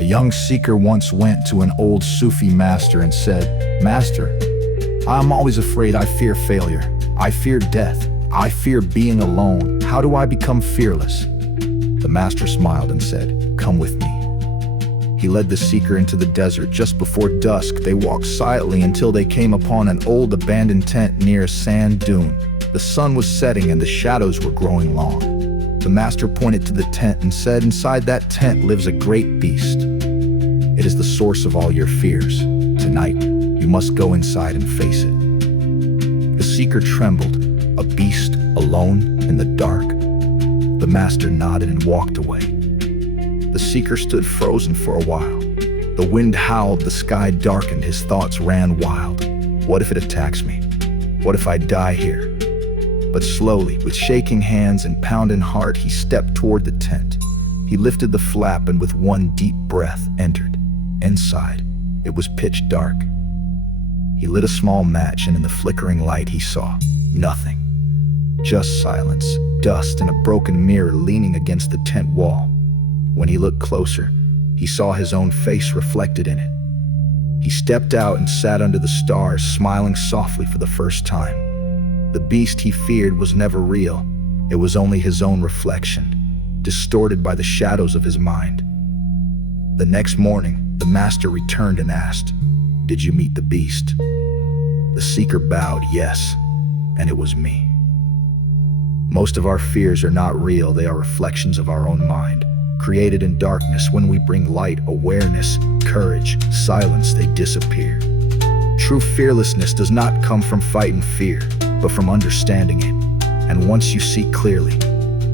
A young seeker once went to an old Sufi master and said, "Master, I'm always afraid. I fear failure. I fear death. I fear being alone. How do I become fearless?" The master smiled and said, "Come with me." He led the seeker into the desert. Just before dusk, they walked silently until they came upon an old abandoned tent near a sand dune. The sun was setting and the shadows were growing long. The master pointed to the tent and said, "Inside that tent lives a great beast. It is the source of all your fears. Tonight, you must go inside and face it." The seeker trembled. A beast, alone, in the dark? The master nodded and walked away. The seeker stood frozen for a while. The wind howled, the sky darkened, his thoughts ran wild. What if it attacks me? What if I die here? But slowly, with shaking hands and pounding heart, he stepped toward the tent. He lifted the flap and with one deep breath entered. Inside, it was pitch dark. He lit a small match, and in the flickering light he saw nothing. Just silence, dust, and a broken mirror leaning against the tent wall. When he looked closer, he saw his own face reflected in it. He stepped out and sat under the stars, smiling softly for the first time. The beast he feared was never real. It was only his own reflection, distorted by the shadows of his mind. The next morning, the master returned and asked, "Did you meet the beast?" The seeker bowed, "Yes, and it was me." Most of our fears are not real. They are reflections of our own mind, created in darkness. When we bring light, awareness, courage, silence, they disappear. True fearlessness does not come from fighting fear, but from understanding it. And once you see clearly,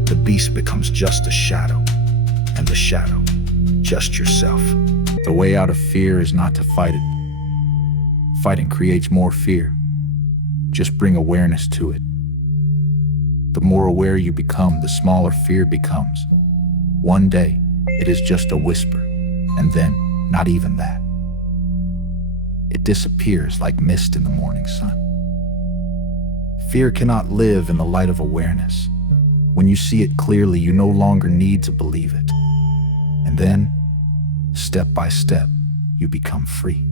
the beast becomes just a shadow, and the shadow, just yourself. The way out of fear is not to fight it. Fighting creates more fear. Just bring awareness to it. The more aware you become, the smaller fear becomes. One day, it is just a whisper, and then, not even that. It disappears like mist in the morning sun. Fear cannot live in the light of awareness. When you see it clearly, you no longer need to believe it. And then, step by step, you become free.